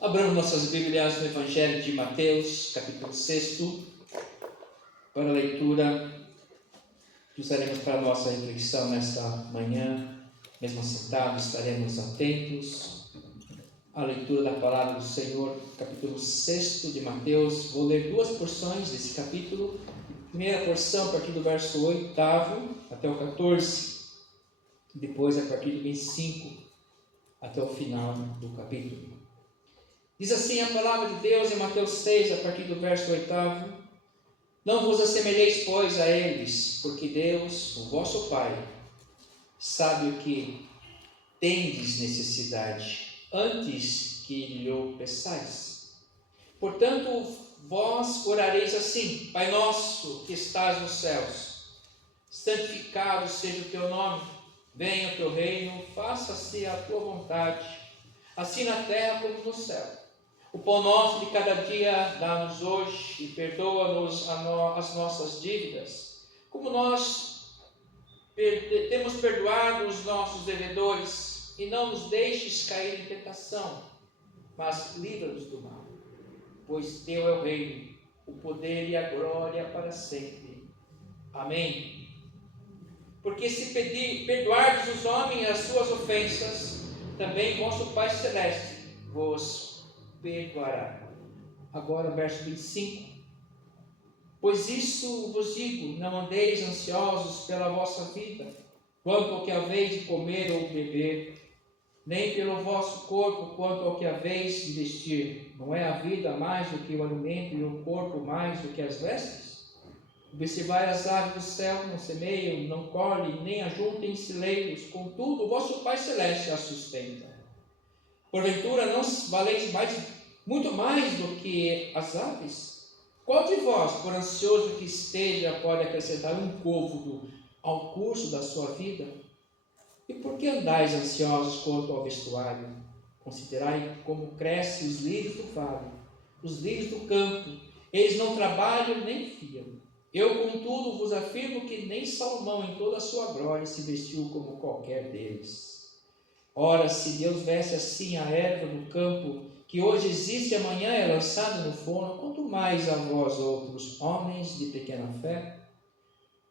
Abramos nossas Bíblias no Evangelho de Mateus, capítulo 6, para a leitura que usaremos para a nossa reflexão nesta manhã. Mesmo sentados, estaremos atentos à leitura da palavra do Senhor, capítulo 6 de Mateus. Vou ler duas porções desse capítulo. Primeira porção, a partir do verso 8 até o 14. Depois, a partir do 25 até o final do capítulo. Diz assim a palavra de Deus em Mateus 6, a partir do verso 8. Não vos assemelheis, pois, a eles, porque Deus, o vosso Pai, sabe o que tendes necessidade, antes que lhe peçais. Portanto, vós orareis assim: Pai nosso que estás nos céus, santificado seja o teu nome, venha o teu reino, faça-se a tua vontade, assim na terra como no céu. O pão nosso de cada dia dá-nos hoje, e perdoa-nos as nossas dívidas, como nós temos perdoado os nossos devedores, e não nos deixes cair em tentação, mas livra-nos do mal. Pois teu é o reino, o poder e a glória para sempre. Amém. Porque se perdoardes os homens as suas ofensas, também vosso Pai Celeste vos perdoará. Agora, verso 25. Pois isso vos digo, não andeis ansiosos pela vossa vida, quanto ao que haveis de comer ou beber, nem pelo vosso corpo, quanto ao que haveis de vestir. Não é a vida mais do que o alimento, e o corpo mais do que as vestes? Observai as aves do céu, não semeiam, não colhem, nem ajuntam em celeiros, contudo o vosso Pai Celeste as sustenta. Porventura não valeis muito mais do que as aves? Qual de vós, por ansioso que esteja, pode acrescentar um côvado ao curso da sua vida? E por que andais ansiosos quanto ao vestuário? Considerai como crescem os lírios do vale, os lírios do campo. Eles não trabalham nem fiam. Eu, contudo, vos afirmo que nem Salomão, em toda a sua glória, se vestiu como qualquer deles. Ora, se Deus veste assim a erva do campo, que hoje existe e amanhã é lançada no forno, quanto mais a vós outros, homens de pequena fé?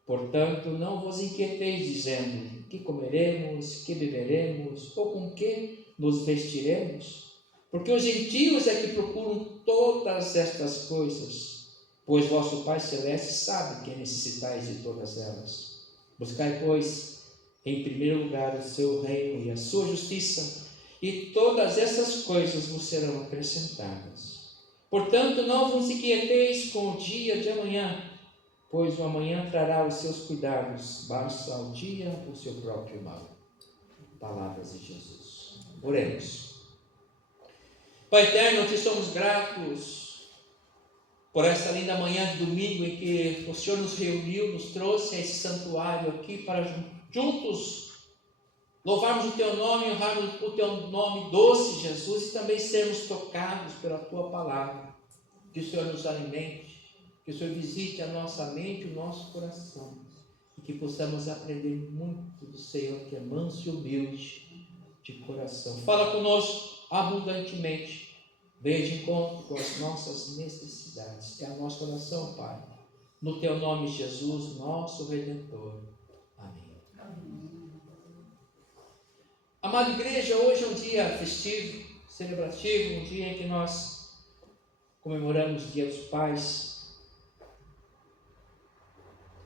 Portanto, não vos inquieteis dizendo: que comeremos, que beberemos, ou com que nos vestiremos? Porque os gentios é que procuram todas estas coisas, pois vosso Pai Celeste sabe que necessitais de todas elas. Buscai, pois, em primeiro lugar o seu reino e a sua justiça, e todas essas coisas vos serão acrescentadas. Portanto, não vos inquieteis com o dia de amanhã, pois o amanhã trará os seus cuidados, basta ao dia o seu próprio mal. Palavras de Jesus. Oremos. Pai eterno, te somos gratos por esta linda manhã de domingo em que o Senhor nos reuniu, nos trouxe a esse santuário aqui para juntos louvarmos o Teu nome, honrarmos o Teu nome doce, Jesus, e também sermos tocados pela Tua palavra. Que o Senhor nos alimente, que o Senhor visite a nossa mente e o nosso coração, e que possamos aprender muito do Senhor, que é manso e humilde de coração. Fala conosco abundantemente, venha de encontro com as nossas necessidades. É a nossa oração, Pai. No Teu nome, Jesus, nosso Redentor. Amém. Amada igreja, hoje é um dia festivo, celebrativo, um dia em que nós comemoramos o Dia dos Pais,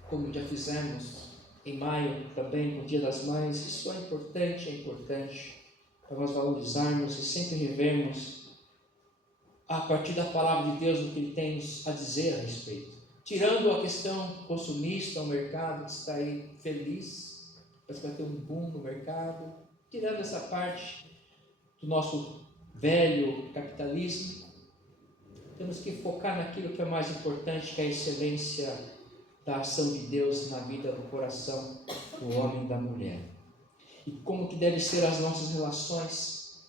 como já fizemos em maio também, com o Dia das Mães. Isso é importante para nós valorizarmos e sempre revermos a partir da palavra de Deus o que Ele tem a dizer a respeito. Tirando a questão consumista, o mercado que está aí feliz, parece que vai ter um boom no mercado, tirando essa parte do nosso velho capitalismo, temos que focar naquilo que é mais importante, que é a excelência da ação de Deus na vida do coração do homem e da mulher. E como que devem ser as nossas relações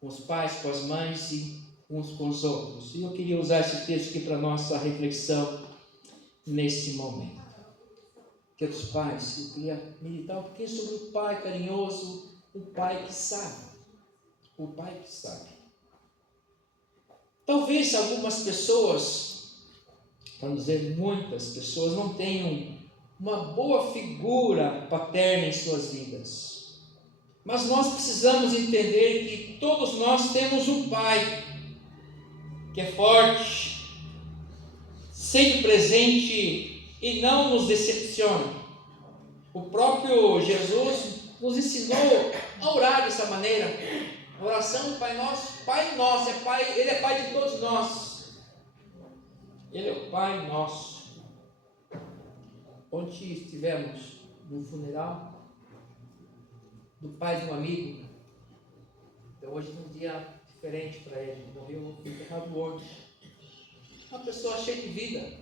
com os pais, com as mães e uns com os outros. E eu queria usar esse texto aqui para a nossa reflexão nesse momento. Que dos pais, eu queria meditar um pouquinho sobre o pai carinhoso, o pai que sabe. O pai que sabe. Talvez algumas pessoas, para não dizer muitas pessoas, não tenham uma boa figura paterna em suas vidas. Mas nós precisamos entender que todos nós temos um pai que é forte, sempre presente e não nos decepciona. O próprio Jesus nos ensinou a orar dessa maneira. A oração do Pai Nosso, Pai Nosso, Ele é Pai de todos nós. Ele é o Pai Nosso. Ontem estivemos no funeral do pai de um amigo. Então hoje é um dia diferente para ele. Morreu enterrado ontem. Uma pessoa cheia de vida.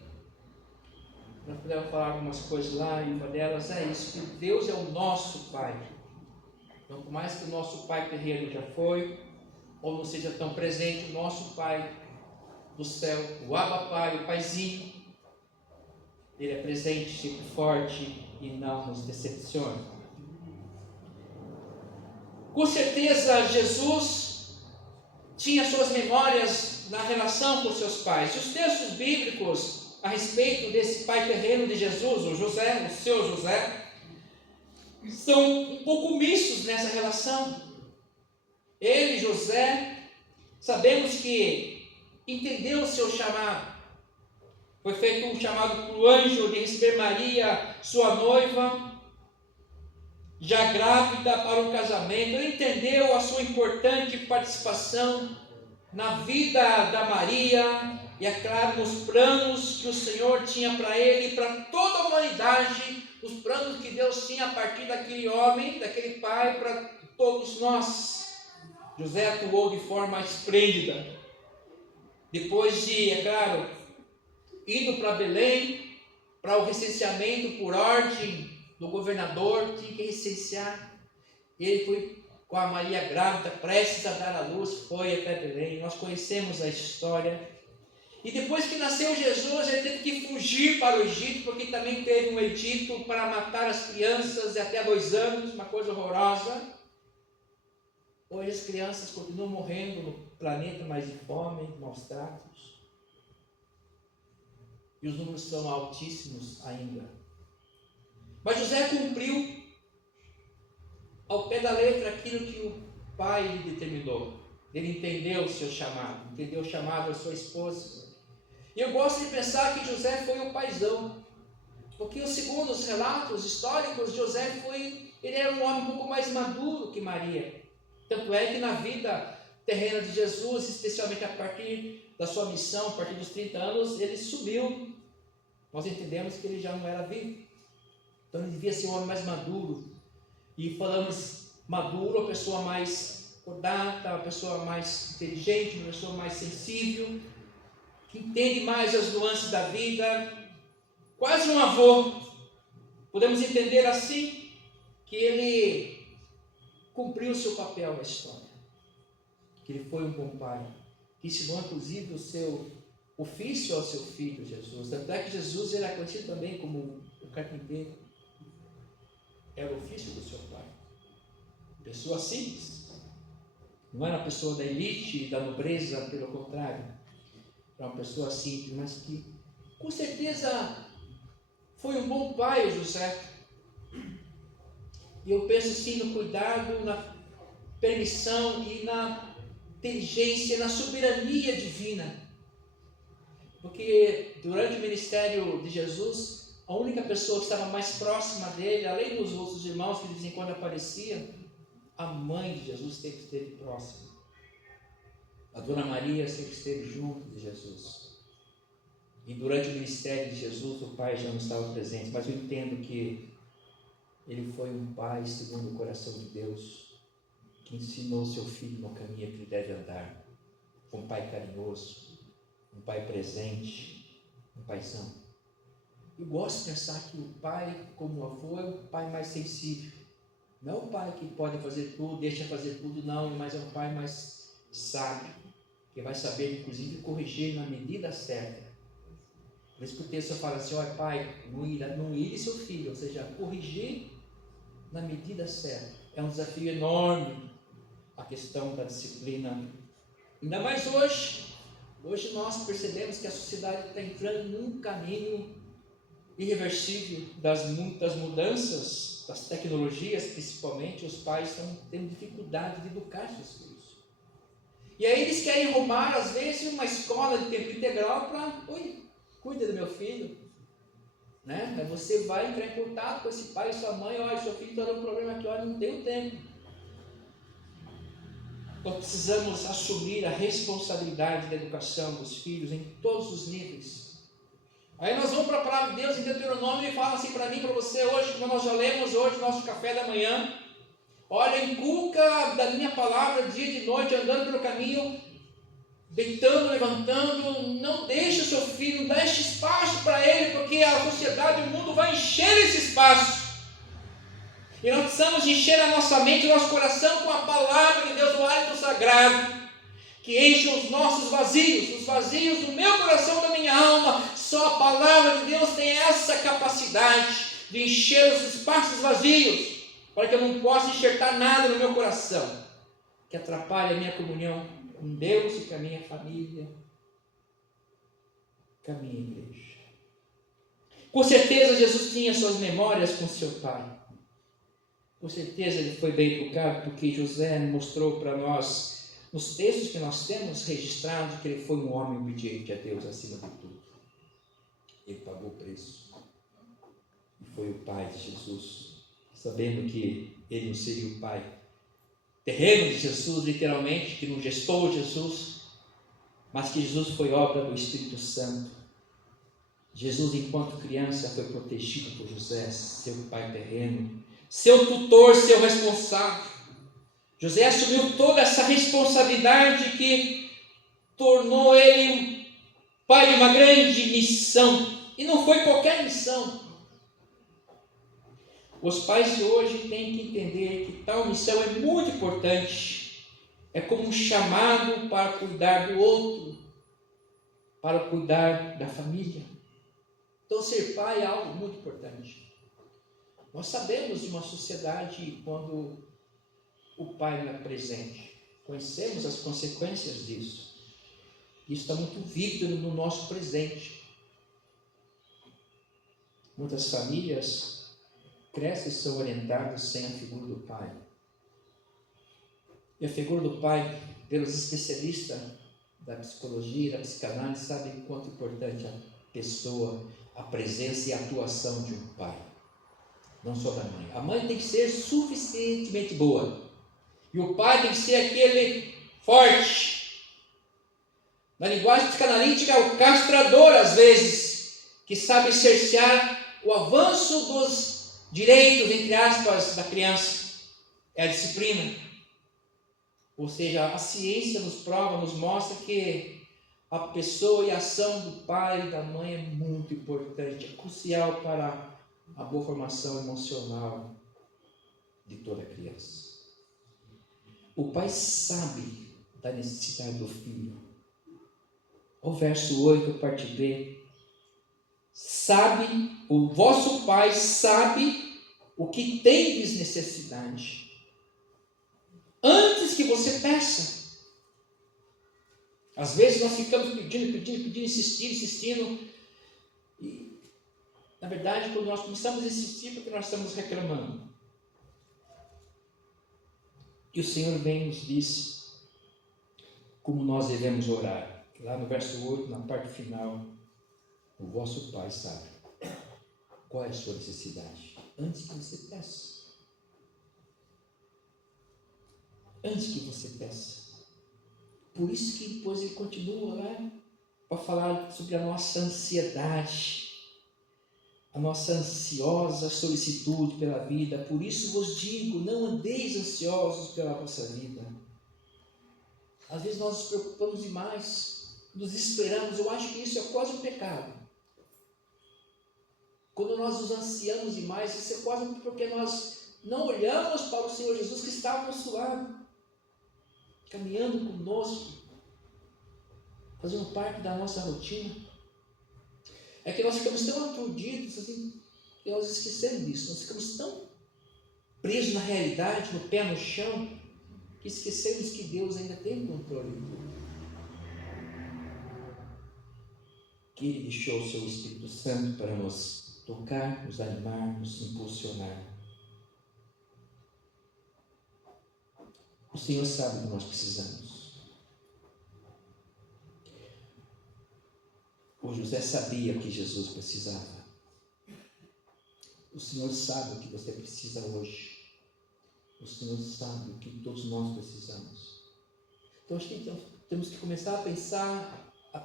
Nós podemos falar algumas coisas lá, e uma delas é isso, que Deus é o nosso Pai. Então, por mais que o nosso Pai terreno já foi, ou não seja tão presente, o nosso Pai do céu, o Abba Pai, o Paizinho, Ele é presente, sempre forte e não nos decepciona. Com certeza, Jesus tinha suas memórias na relação com seus pais. E os textos bíblicos a respeito desse pai terreno de Jesus, o José, o seu José, são um pouco mistos nessa relação. Ele, José, sabemos que entendeu o seu chamado. Foi feito um chamado para o anjo de receber Maria, sua noiva, já grávida, para o casamento. Ele entendeu a sua importante participação na vida da Maria, e é claro, nos planos que o Senhor tinha para ele e para toda a humanidade, os planos que Deus tinha a partir daquele homem, daquele pai, para todos nós. José atuou de forma esplêndida. Depois de, é claro, indo para Belém, para o recenseamento por ordem do governador, tinha que recensear. Ele foi com a Maria grávida, prestes a dar à luz, foi até Belém. Nós conhecemos a história. E depois que nasceu Jesus, ele teve que fugir para o Egito, porque também teve um edito para matar as crianças de até 2 anos, uma coisa horrorosa. Hoje as crianças continuam morrendo no planeta, mas de fome, de maus tratos. E os números são altíssimos ainda. Mas José cumpriu ao pé da letra aquilo que o pai lhe determinou. Ele entendeu o seu chamado, entendeu o chamado da sua esposa. E eu gosto de pensar que José foi o paizão, porque segundo os relatos históricos, José ele era um homem um pouco mais maduro que Maria. Tanto é que na vida terrena de Jesus, especialmente a partir da sua missão, a partir dos 30 anos, ele subiu. Nós entendemos que ele já não era vivo. Então ele devia ser um homem mais maduro. E falamos maduro, a pessoa mais cordata, a pessoa mais inteligente, uma pessoa mais sensível, que entende mais as nuances da vida, quase um avô. Podemos entender assim que ele cumpriu o seu papel na história. Que ele foi um bom pai, que ensinou inclusive o seu ofício ao seu filho Jesus. Tanto é que Jesus era conhecido também como o carpinteiro. Era o ofício do seu pai. Pessoa simples. Não era uma pessoa da elite, da nobreza, pelo contrário. Era uma pessoa simples, mas que com certeza foi um bom pai, o José. E eu penso sim no cuidado, na permissão e na inteligência, na soberania divina. Porque durante o ministério de Jesus, a única pessoa que estava mais próxima dele, além dos outros irmãos que de vez em quando apareciam, a mãe de Jesus sempre esteve próxima. A Dona Maria sempre esteve junto de Jesus. E durante o ministério de Jesus, o pai já não estava presente, mas eu entendo que ele foi um pai segundo o coração de Deus, que ensinou seu filho no caminho que ele deve andar. Um pai carinhoso, um pai presente, um paizão. Eu gosto de pensar que o pai, como o avô, é um pai mais sensível. Não é um pai que pode fazer tudo, deixa fazer tudo, não, mas é um pai mais sábio, que vai saber, inclusive, corrigir na medida certa. Por isso que o texto fala assim, olha pai, não ire seu filho, ou seja, corrigir na medida certa. É um desafio enorme a questão da disciplina. Ainda mais hoje. Hoje nós percebemos que a sociedade está entrando num caminho irreversível das muitas mudanças, das tecnologias principalmente. Os pais estão tendo dificuldade de educar seus filhos. E aí eles querem arrumar, às vezes, uma escola de tempo integral para... Cuida do meu filho, né? Aí você vai entrar em contato com esse pai e sua mãe, olha, seu filho está dando um problema aqui, olha, não tenho tempo. Nós precisamos assumir a responsabilidade da educação dos filhos em todos os níveis. Aí nós vamos para a palavra de Deus em Deuteronômio e fala assim para mim, para você hoje, como nós já lemos hoje, nosso café da manhã. Olha, inculca da minha palavra dia e de noite, andando pelo caminho, deitando, levantando, não deixe o seu filho, não deixe espaço para ele, porque a sociedade, o mundo vai encher esse espaço. E nós precisamos encher a nossa mente, o nosso coração com a palavra de Deus, o hálito sagrado, que enche os nossos vazios, os vazios do meu coração, da minha alma. Só a palavra de Deus tem essa capacidade de encher os espaços vazios, para que eu não possa enxertar nada no meu coração que atrapalhe a minha comunhão com Deus e com a minha família, com a minha igreja. Com certeza Jesus tinha suas memórias com seu pai. Com certeza ele foi bem educado, porque José mostrou para nós, nos textos que nós temos registrados, que ele foi um homem obediente a Deus acima de tudo. Ele pagou o preço. E foi o pai de Jesus, sabendo que ele não seria o pai terreno de Jesus, literalmente, que não gestou Jesus, mas que Jesus foi obra do Espírito Santo. Jesus, enquanto criança, foi protegido por José, seu pai terreno, seu tutor, seu responsável. José assumiu toda essa responsabilidade que tornou ele pai de uma grande missão, e não foi qualquer missão. Os pais de hoje têm que entender que tal missão é muito importante. É como um chamado para cuidar do outro, para cuidar da família. Então, ser pai é algo muito importante. Nós sabemos de uma sociedade quando o pai não é presente. Conhecemos as consequências disso. Isso está muito vívido no nosso presente. Muitas famílias crescem e são orientadas sem a figura do pai. E a figura do pai, pelos especialistas da psicologia, da psicanálise, sabem quanto importante a pessoa, a presença e a atuação de um pai. Não só da mãe. A mãe tem que ser suficientemente boa. E o pai tem que ser aquele forte. Na linguagem psicanalítica, é o castrador, às vezes, que sabe cercear o avanço dos direitos, entre aspas, da criança. É a disciplina. Ou seja, a ciência nos prova, nos mostra que a pessoa e a ação do pai e da mãe é muito importante, é crucial para a boa formação emocional de toda criança. O pai sabe da necessidade do filho. O verso 8, parte B. Sabe, o vosso pai sabe o que tendes necessidade, antes que você peça. Às vezes nós ficamos pedindo, insistindo. E, na verdade, quando nós começamos a insistir, porque nós estamos reclamando. E o Senhor vem e nos diz como nós devemos orar. Lá no verso 8, na parte final, o vosso pai sabe qual é a sua necessidade, antes que você peça. Antes que você peça. Por isso que depois ele continua lá para falar sobre a nossa ansiedade, a nossa ansiosa solicitude pela vida. Por isso vos digo, não andeis ansiosos pela vossa vida. Às vezes nós nos preocupamos demais, nos esperamos. Eu acho que isso é quase um pecado. Quando nós nos ansiamos demais, isso é quase porque nós não olhamos para o Senhor Jesus que está ao nosso lado, caminhando conosco, fazendo parte da nossa rotina. É que nós ficamos tão aturdidos assim, que nós esquecemos disso. Nós ficamos tão presos na realidade, no pé no chão, que esquecemos que Deus ainda tem o controle de tudo. Que Ele deixou o seu Espírito Santo para nos tocar, nos animar, nos impulsionar. O Senhor sabe o que nós precisamos. O José sabia o que Jesus precisava. O Senhor sabe o que você precisa hoje. O Senhor sabe o que todos nós precisamos. Então, acho que temos que começar a pensar, a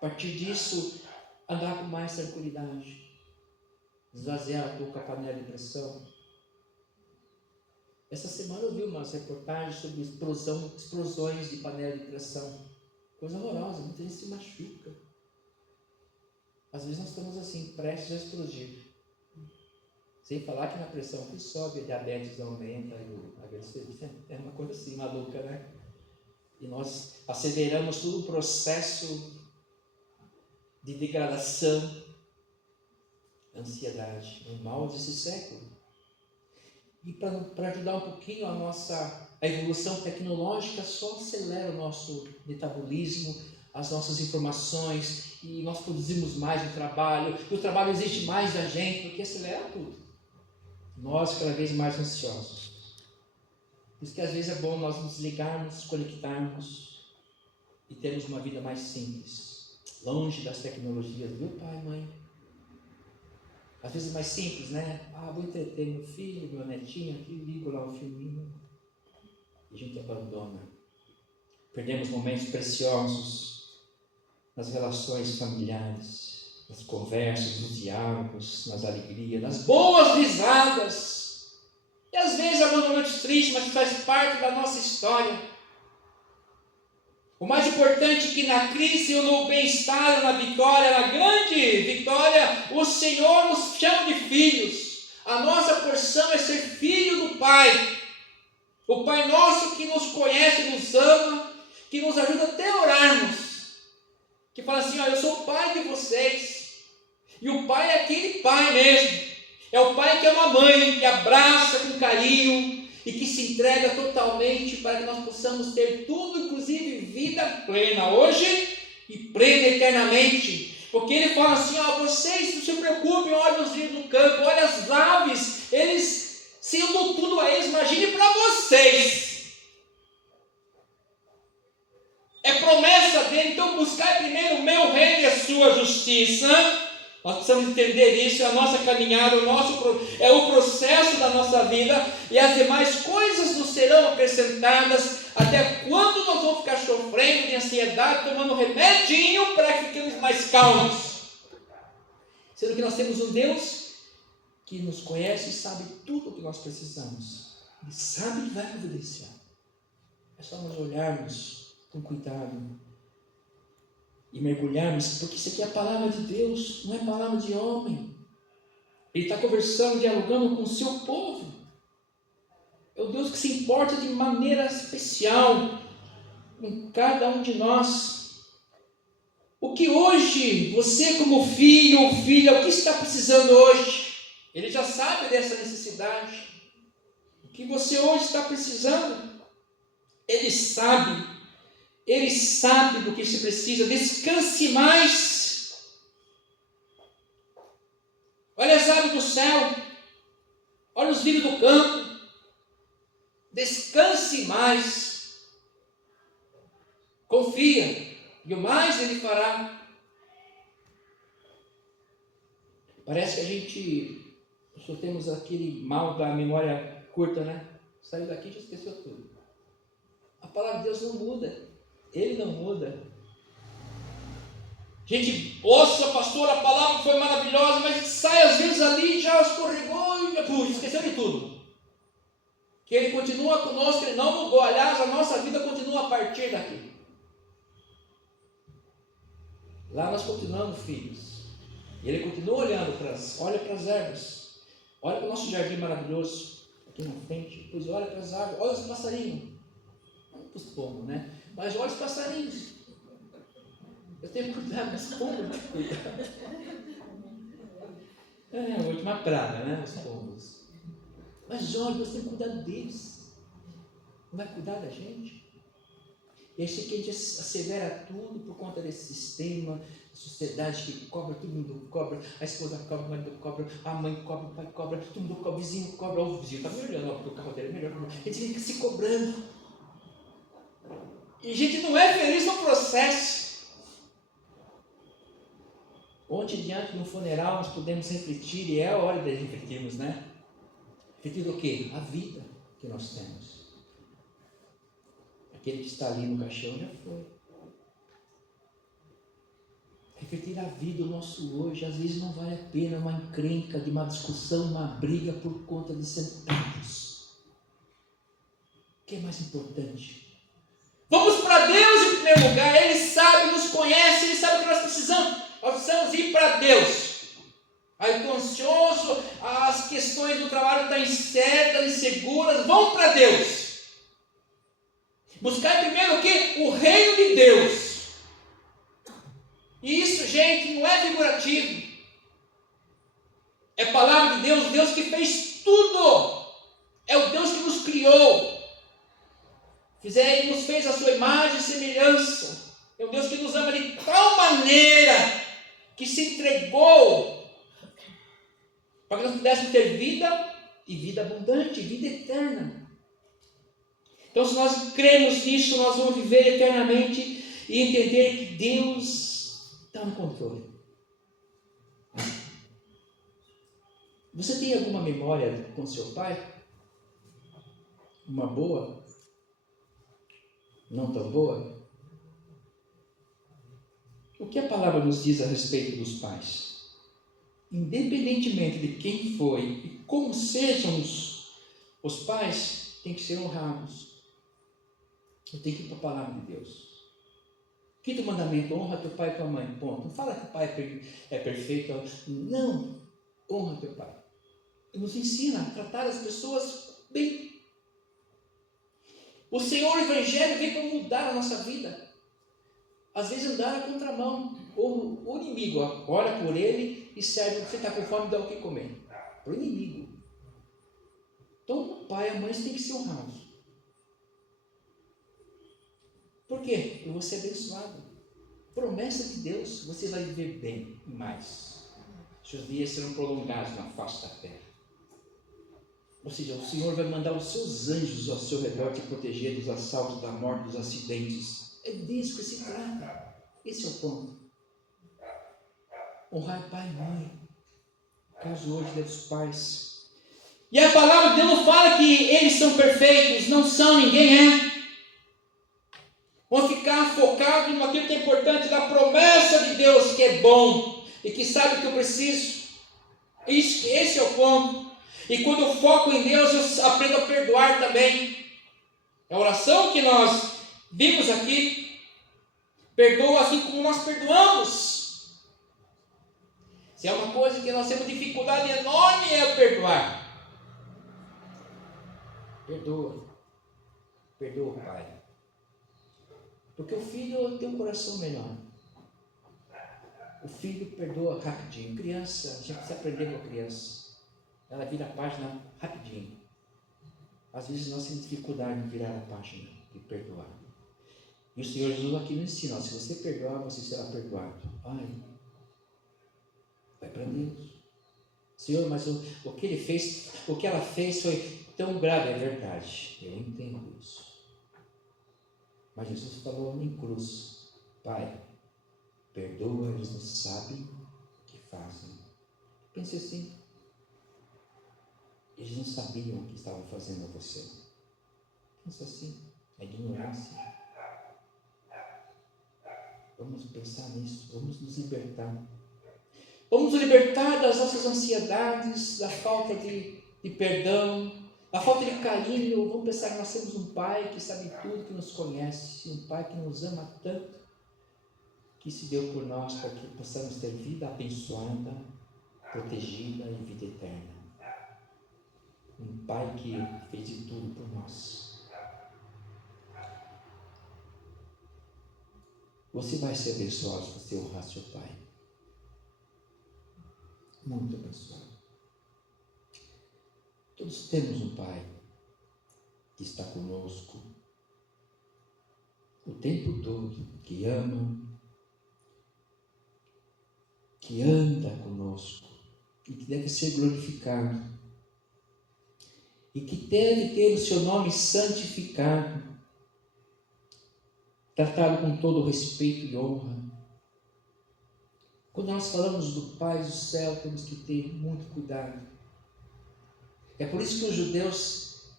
partir disso, andar com mais tranquilidade. Esvaziar um pouco a panela de pressão. Essa semana eu vi umas reportagens sobre explosões de panela de pressão. Coisa horrorosa, muita gente se machuca. Às vezes nós estamos assim, prestes a explodir. Sem falar que na pressão que sobe, a diabetes aumenta, e o AVC, é uma coisa assim, maluca, né? E nós aceleramos todo o processo de degradação, ansiedade, o mal desse século. E para ajudar um pouquinho a evolução tecnológica, só acelera o nosso metabolismo, as nossas informações, e nós produzimos mais no trabalho, e o trabalho exige mais da gente, porque acelera tudo. Nós cada vez mais ansiosos. Por isso que às vezes é bom nós nos ligarmos, nos conectarmos e termos uma vida mais simples, longe das tecnologias, viu, pai, mãe? Às vezes é mais simples, né? Vou entreter meu filho, meu netinho aqui, ligo lá o filminho. E a gente abandona. Perdemos momentos preciosos nas relações familiares, nas conversas, nos diálogos, nas alegrias, nas boas risadas. E às vezes abandonamos tristes, mas faz parte da nossa história. O mais importante é que na crise, no bem-estar, na vitória, na grande vitória, o Senhor nos chama de filhos. A nossa porção é ser filho do Pai. O Pai nosso que nos conhece, nos ama, que nos ajuda até a orarmos. Que fala assim, eu sou o Pai de vocês. E o Pai é aquele Pai mesmo. É o Pai que é uma mãe, que abraça com carinho, e que se entrega totalmente para que nós possamos ter tudo, inclusive vida plena, hoje e plena eternamente. Porque ele fala assim, vocês não se preocupem, olha os lírios do campo, olha as aves, eles se eu dou tudo a eles, imagine para vocês. É promessa dele, então buscar primeiro o meu reino e a sua justiça. Nós precisamos entender isso, é a nossa caminhada, é o processo da nossa vida, e as demais coisas nos serão acrescentadas. Até quando nós vamos ficar sofrendo de ansiedade, tomando remedinho para que fiquemos mais calmos? Sendo que nós temos um Deus que nos conhece e sabe tudo o que nós precisamos. Ele sabe que vai providenciar. É só nós olharmos com cuidado e mergulharmos, porque isso aqui é a palavra de Deus, não é palavra de homem. Ele está conversando, dialogando com o seu povo. É o Deus que se importa de maneira especial com cada um de nós. O que hoje, você como filho ou filha, o que está precisando hoje? Ele já sabe dessa necessidade. O que você hoje está precisando? Ele sabe do que se precisa. Descanse mais. Olha as aves do céu, olha os lírios do campo. Descanse mais. Confia, e o mais Ele fará. Parece que só temos aquele mal da memória curta, né? Saiu daqui e já esqueceu tudo. A palavra de Deus não muda. Ele não muda. Gente, ouça, pastor, a palavra foi maravilhosa, mas sai às vezes ali, já escorregou e já esqueceu de tudo. Que Ele continua conosco, Ele não mudou. Aliás, a nossa vida continua a partir daqui. Lá nós continuamos filhos. E Ele continua olhando olha para as ervas, olha para o nosso jardim maravilhoso, aqui na frente, depois olha para as árvores, olha os passarinhos. Não para os pombos, né? Mas olha os passarinhos. Eu tenho que cuidar dos pombos, eu tenho que cuidar. É a última praga, né? Os pombos. Mas olha, nós temos que cuidar deles. Não vai cuidar da gente? E aí que a gente assevera tudo por conta desse sistema, a sociedade que cobra, todo mundo cobra, a esposa cobra, o marido cobra, a mãe cobra, o pai cobra, todo mundo cobra, o vizinho cobra, o vizinho está me olhando, porque o carro dele é melhor. A gente fica se cobrando. E a gente não é feliz no processo. Ontem, diante de um funeral, nós podemos refletir, e é a hora de refletirmos, né? Refletir o quê? A vida que nós temos. Aquele que está ali no caixão já foi. Refletir a vida, o nosso hoje. Às vezes não vale a pena uma encrenca, de uma discussão, uma briga por conta de centavos. O que é mais importante? Vamos para Deus em primeiro lugar. Ele sabe, nos conhece, Ele sabe o que nós precisamos. Nós precisamos ir para Deus. Aí estou ansioso, as questões do trabalho estão incertas, inseguras. Vamos para Deus. Buscar primeiro o quê? O reino de Deus. E isso, gente, não é figurativo. É palavra de Deus, Deus que fez tudo. É o Deus que nos criou. Ele nos fez a sua imagem e semelhança. É um Deus que nos ama de tal maneira que se entregou para que nós pudéssemos ter vida e vida abundante, vida eterna. Então, se nós cremos nisso, nós vamos viver eternamente e entender que Deus está no controle. Você tem alguma memória com seu pai? Uma boa? Não tão boa? O que a palavra nos diz a respeito dos pais? Independentemente de quem foi e como sejam os pais, tem que ser honrados. Eu tenho que ir para a palavra de Deus. Quinto mandamento: honra teu pai e tua mãe. Ponto. Não fala que o pai é perfeito. Não. Honra teu pai. Ele nos ensina a tratar as pessoas bem. O Senhor, o Evangelho, veio para mudar a nossa vida. Às vezes andar a contramão. Ou o inimigo ora por ele e serve. Você está com fome, dá o que comer. Para o inimigo. Então o pai e a mãe têm que ser honrados. Por quê? Eu vou ser abençoado. Promessa de Deus, você vai viver bem e mais. Seus dias serão prolongados na face da terra. Ou seja, o Senhor vai mandar os seus anjos ao seu redor te proteger dos assaltos, da morte, dos acidentes. É disso que se trata. Esse é o ponto. Honrar pai e mãe. Caso hoje é dos pais. E a palavra de Deus não fala que eles são perfeitos. Não são, ninguém é. Vamos ficar focados naquilo que é importante, na promessa de Deus, que é bom e que sabe o que eu preciso. Esse é o ponto. E quando eu foco em Deus, eu aprendo a perdoar também. É a oração que nós vimos aqui. Perdoa assim como nós perdoamos. Se é uma coisa que nós temos dificuldade enorme, é perdoar. Perdoa. Perdoa o pai. Porque o filho tem um coração melhor. O filho perdoa rapidinho. Criança, a gente precisa aprender com a criança. Ela vira a página rapidinho. Às vezes nós temos dificuldade em virar a página e perdoar. E o Senhor Jesus aqui nos ensina, se você perdoar, você será perdoado. Ai, vai para Deus. Senhor, mas o que ele fez, o que ela fez foi tão grave, é verdade. Eu entendo isso. Mas Jesus falou em cruz, Pai, perdoa, eles não sabem o que fazem. Pense assim, eles não sabiam o que estavam fazendo a você. Pense assim, a ignorância. Vamos pensar nisso, vamos nos libertar. Vamos nos libertar das nossas ansiedades, da falta de perdão, da falta de carinho. Vamos pensar que nós temos um Pai que sabe tudo, que nos conhece, um Pai que nos ama tanto, que se deu por nós para que possamos ter vida abençoada, protegida e vida eterna. Um Pai que fez de tudo por nós. Você vai ser abençoado se você honrar seu Pai. Muito abençoado. Todos temos um Pai que está conosco o tempo todo, que ama, que anda conosco e que deve ser glorificado e que deve ter o seu nome santificado, tratado com todo respeito e honra. Quando nós falamos do Pai do céu, temos que ter muito cuidado. É por isso que os judeus,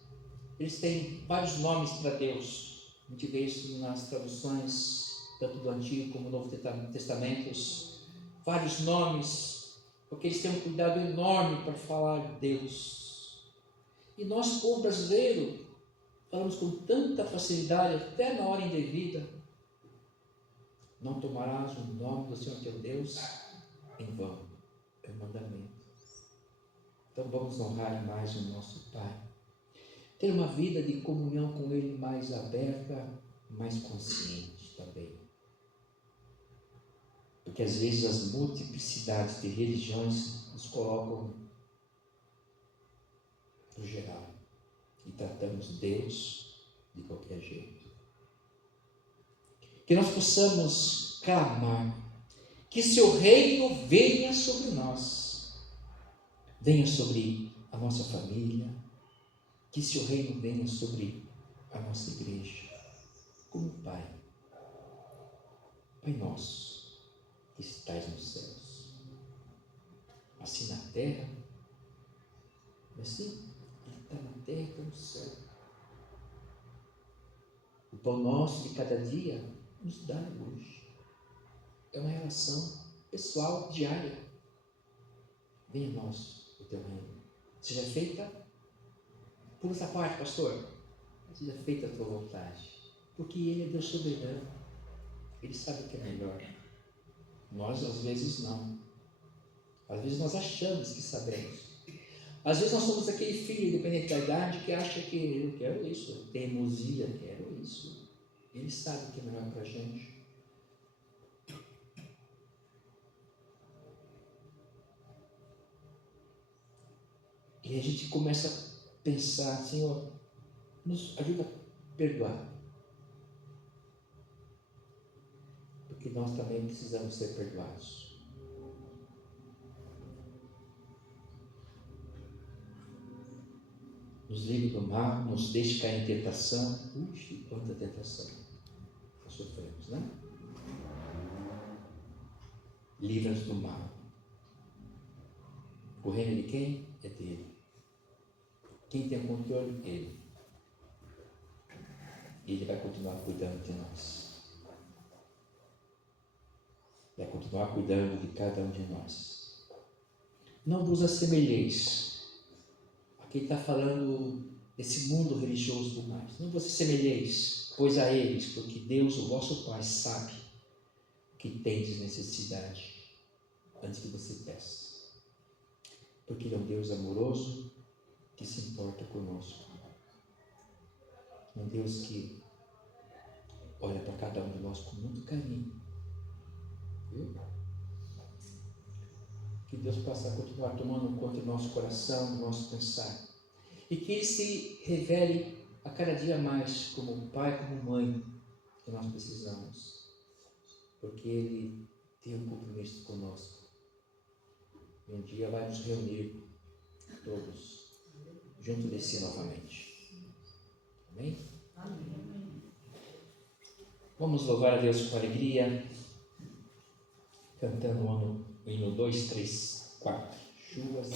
eles têm vários nomes para Deus. A gente vê isso nas traduções, tanto do Antigo como do Novo Testamentos. Vários nomes, porque eles têm um cuidado enorme para falar de Deus. E nós, povo brasileiro, falamos com tanta facilidade, até na hora indevida. Não tomarás o nome do Senhor teu Deus em vão. É um mandamento. Então vamos honrar mais o nosso Pai. Ter uma vida de comunhão com Ele mais aberta, mais consciente também. Porque às vezes as multiplicidades de religiões nos colocam no geral. E tratamos Deus de qualquer jeito. Que nós possamos clamar que seu reino venha sobre nós, venha sobre a nossa família, que seu reino venha sobre a nossa igreja, como Pai. Pai nosso, que estais nos céus, assim na terra, assim, Ele está na terra e está no céu. O pão nosso de cada dia nos dá hoje. É uma relação pessoal, diária. Venha a nós o teu reino. Seja feita, por essa parte, pastor, seja feita a tua vontade. Porque Ele é Deus soberano. Ele sabe o que é melhor. Nós, às vezes, não. Às vezes, nós achamos que sabemos. Às vezes, nós somos aquele filho, independente da idade, que acha que eu quero isso. Teimosia, quero isso. Ele sabe o que é melhor para a gente. E a gente começa a pensar, Senhor, nos ajuda a perdoar. Porque nós também precisamos ser perdoados. Nos livre do mal, nos deixe cair em tentação. Ixi, quanta tentação nós sofremos, né? Livra-nos do mal. O reino de quem? É dele. Quem tem o controle? Ele. Ele vai continuar cuidando de nós. Vai continuar cuidando de cada um de nós. Não vos assemelheis. Aqui está falando desse mundo religioso do mais. Não vos assemelheis, pois a eles, porque Deus, o vosso Pai, sabe que tendes necessidade antes que você peça. Porque Ele é um Deus amoroso que se importa conosco. Um Deus que olha para cada um de nós com muito carinho. Viu? Que Deus possa continuar tomando conta do nosso coração, do nosso pensar. E que Ele se revele a cada dia mais como pai, como mãe que nós precisamos. Porque Ele tem um compromisso conosco. E um dia vai nos reunir todos junto de si novamente. Amém? Amém. Vamos louvar a Deus com alegria, cantando o hino 2, 3, 4. Chuvas